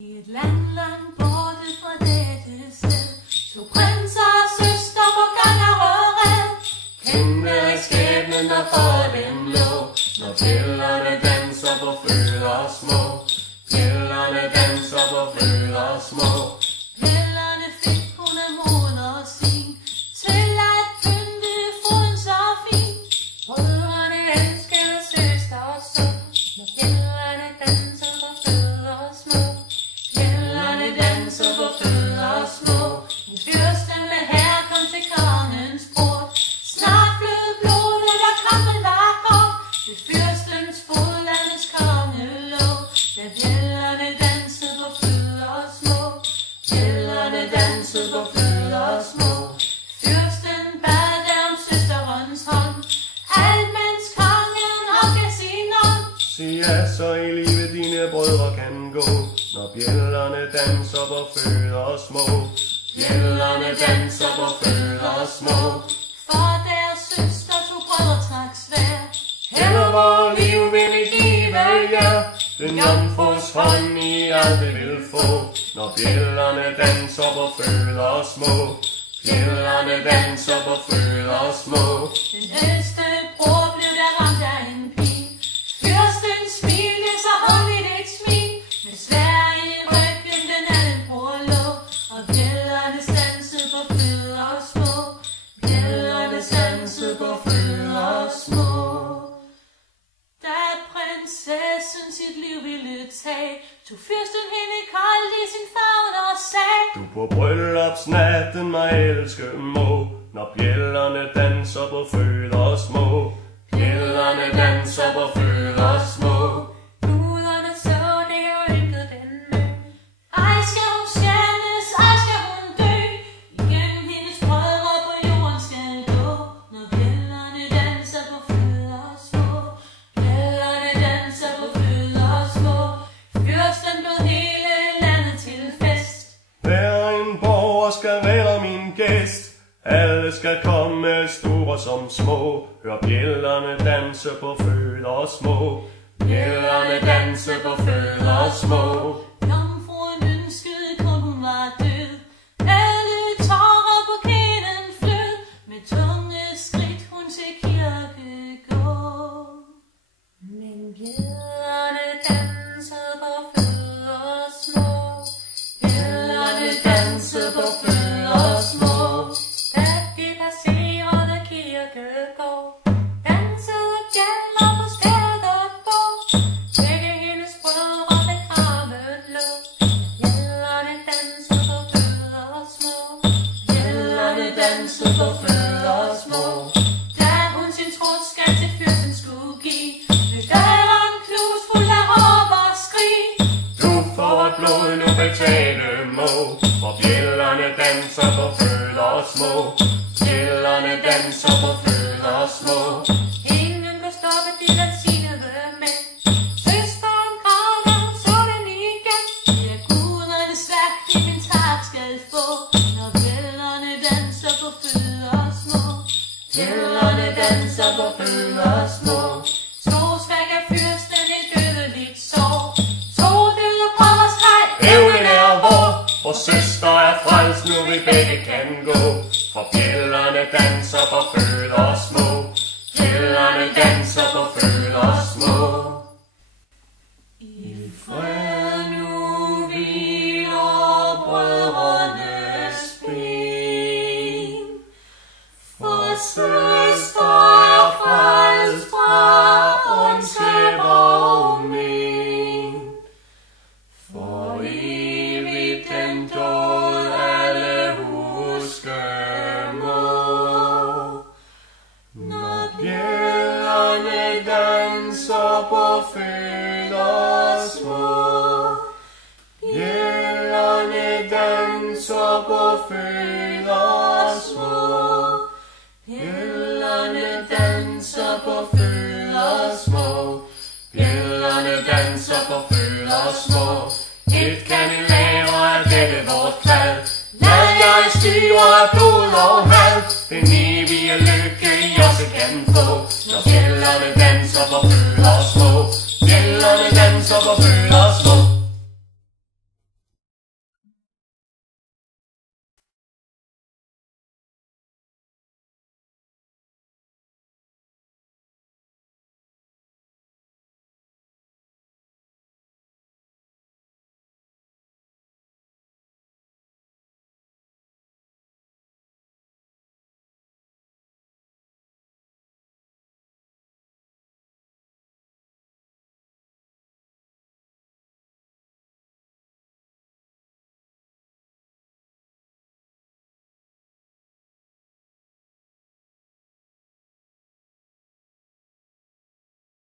I et land borte fra dette sted, to prinser og søster på gang af rødred. Kendte af skæbnen, der for dem lå, når bjællerne danser på fødder små. Bjællerne danser på fødder små. Bjællerne fik hun af moder sin, til at pynte foden så fin. Brødrene elskede søster og så, når bjællerne danser på fødder små. Bjællerne danser på fødder små. En fyrsten med herre kom til kongens port. Snart flød blodet, da kampen var kort. Ved fyrstens fod landets konge lå, da bjællerne dansede på fødder små. Bjællerne dansede på fødder små. Fyrsten bad der om søsterens hånd, alt mens kongen opgav sin ånd. Sig ja, så i livet dine brødre kan gå, når bjællerne danser på fødder små. Bjællerne danser på fødder små. For deres søster to brødre trak svær. Heller vor liv vil I give jer, den jomfrus hånd I aldrig vil få, når bjællerne danser på fødder små. Bjællerne danser på fødder små. Den ældste bror blev der ramt af en pil. Fyrsten smilte så hulligt et smil. Med svær i ryggen den anden bror lå, og bjællerne dansede på fødder små. Bjællerne dansede på fødder små. Da prinsessen sit liv ville tage, tog fyrsten hende koldt i sin favn og sagde: Du på bryllupsnatten mig elske må, når bjællerne danser på fødder små. Bjællerne danser på fødder små. Guderne så det og ynket den mø. Ej skal hun skændes, ej skal hun dø. Igennem hendes brødre på jorden skal gå, når bjællerne danser på fødder små. Bjællerne danser på fødder små. Fyrsten bød hele landet til fest. Hver en borger skal være min gæst. Alle skal komme, store som små. Hør bjællerne danse på fødder små. Bjællerne danse på fødder små. Jomfruen ønskede kun hun var død. Alle tårer på kinden flød. Med tunge skridt hun til kirke går. Men bjællerne dansede på fødder små. Bjællerne dansede på fødder små. Da de passerede kirkegård, dansede bjælder på stedet bord. Begge hendes brødre begravet lå. Bjællerne dansede på fødder små. Bjællerne dansede på fødder små. Da hun sin troskat til fyrsten skulle give, blev døren knust fuld af råb og skrig. Du for at blod nu betale må, for bjællerne danser på fødder små. Bjællerne danser på fødder små. Ingen kunne stoppe de velsignede mænd. Søsteren græd, da hun så dem igen. Det er gudernes værk, det min tak skal få, når bjællerne danser på fødder små. Bjællerne danser på fødder små. Trosværk er fyrsten et dødeligt sår. To døde brødre skreg, Hævnen er vor, vor søster er frelst, nu vi begge kan gå. For bjællerne danser på fødder små. Bjællerne danser på fødder små. i fred nu hviler brødrenes ben. For søster er frelst fra ondskab og men. For evigt den død alle huske må. Når bjællerne danser på fødder små. Bjællerne danser på fødder små. Bjællerne danser på fødder små. Bjællerne danser på fødder små. Et kan I lave af dette vort kald. Lad jeg styre af blod og had. Den evige lykke I også kan få, når bjællerne danser på fødder små. Bjællerne danser danser på